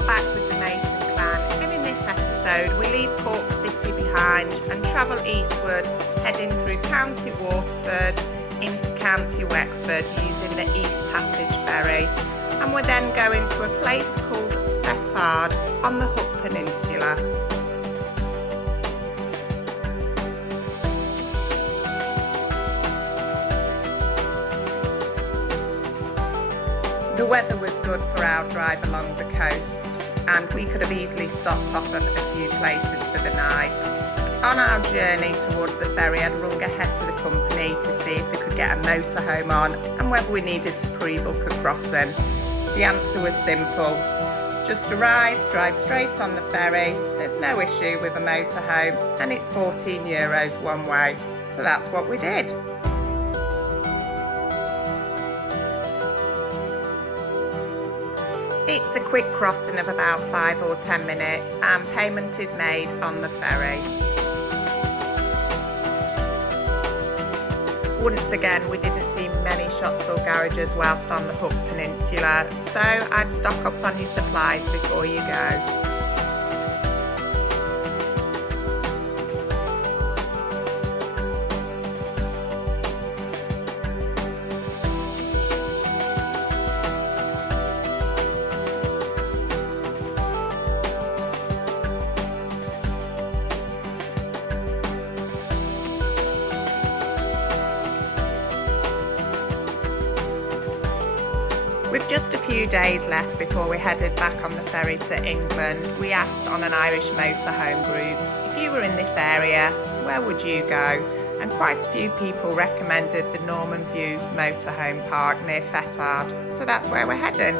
all back with the Mason clan, and in this episode we leave Cork City behind and travel eastward, heading through County Waterford into County Wexford using the East Passage ferry, and we're then going to a place called Wexford on the Hook Peninsula. The weather was good for our drive along the coast, and we could have easily stopped off at a few places for the night. On our journey towards the ferry, I'd rung ahead to the company to see if they could get a motorhome on and whether we needed to pre-book a crossing. The answer was simple. Just arrive, drive straight on the ferry, there's no issue with a motorhome, and it's €14 one way. So that's what we did. It's a quick crossing of about 5 or 10 minutes and payment is made on the ferry. Once again, we didn't see many shops or garages whilst on the Hook Peninsula, so I'd stock up on your supplies before you go. With just a few days left before we headed back on the ferry to England, we asked on an Irish motorhome group, if you were in this area, where would you go? And quite a few people recommended the Norman View Motorhome Park near Wexford, so that's where we're heading.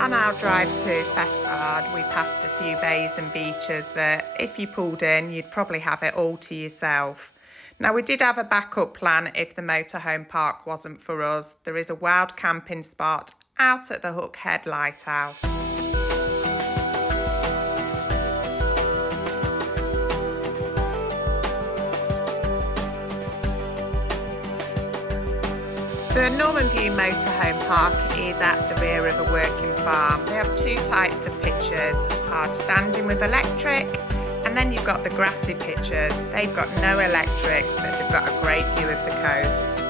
On our drive to Wexford, we passed a few bays and beaches that, if you pulled in, you'd probably have it all to yourself. Now, we did have a backup plan if the motorhome park wasn't for us. There is a wild camping spot out at the Hook Head Lighthouse. The Norman View Motorhome Park is at the rear of a working farm. They have two types of pitches, hard standing with electric, and then you've got the grassy pitches. They've got no electric, but they've got a great view of the coast.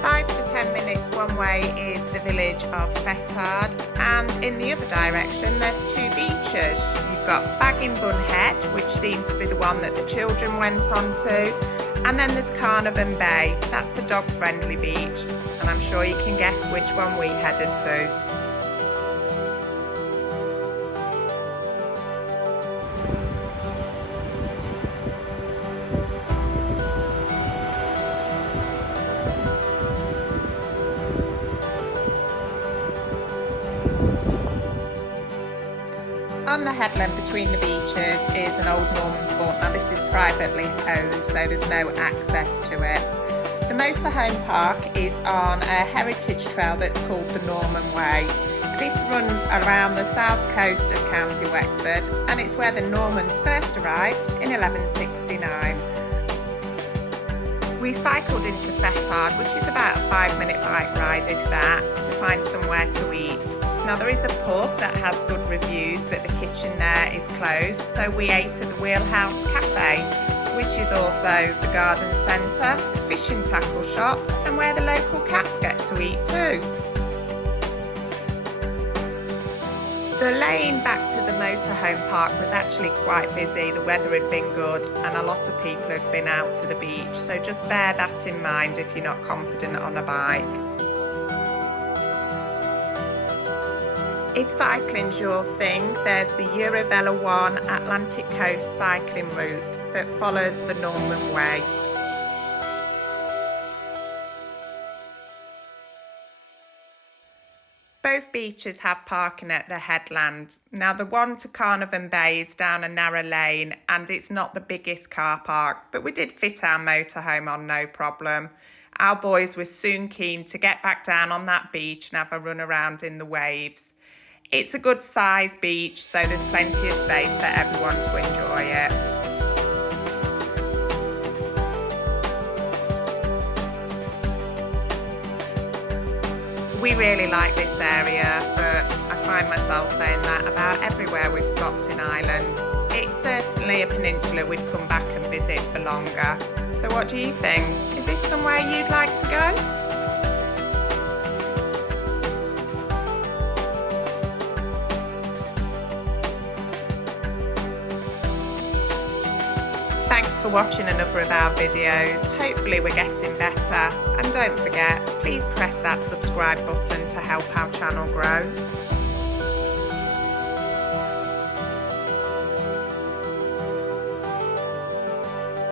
5 to 10 minutes one way is the village of Wexford, and in the other direction there's two beaches. You've got Bun Head, which seems to be the one that the children went on to, and then there's Carnarvon Bay. That's a dog-friendly beach, and I'm sure you can guess which one we headed to. On the headland between the beaches is an old Norman fort. Now this is privately owned, so there's no access to it. The motorhome park is on a heritage trail that's called the Norman Way. This runs around the south coast of County Wexford, and it's where the Normans first arrived in 1169. We cycled into Wexford, which is about a 5-minute bike ride, if that, to find somewhere to eat. Now there is a pub that has good reviews, but the kitchen there is closed, so we ate at the Wheelhouse Cafe, which is also the garden centre, the fishing tackle shop, and where the local cats get to eat too. The lane back to the motorhome park was actually quite busy. The weather had been good and a lot of people had been out to the beach, so just bear that in mind if you're not confident on a bike. If cycling's your thing, there's the Eurovelo 1 Atlantic Coast cycling route that follows the Norman Way. Both beaches have parking at the headland. Now the one to Carnarvon Bay is down a narrow lane and it's not the biggest car park, but we did fit our motorhome on no problem. Our boys were soon keen to get back down on that beach and have a run around in the waves. It's a good sized beach, so there's plenty of space for everyone to enjoy it. We really like this area, but I find myself saying that about everywhere we've stopped in Ireland. It's certainly a peninsula we'd come back and visit for longer. So what do you think? Is this somewhere you'd like to go? Thanks for watching another of our videos. Hopefully we're getting better. And don't forget, please press that subscribe button to help our channel grow.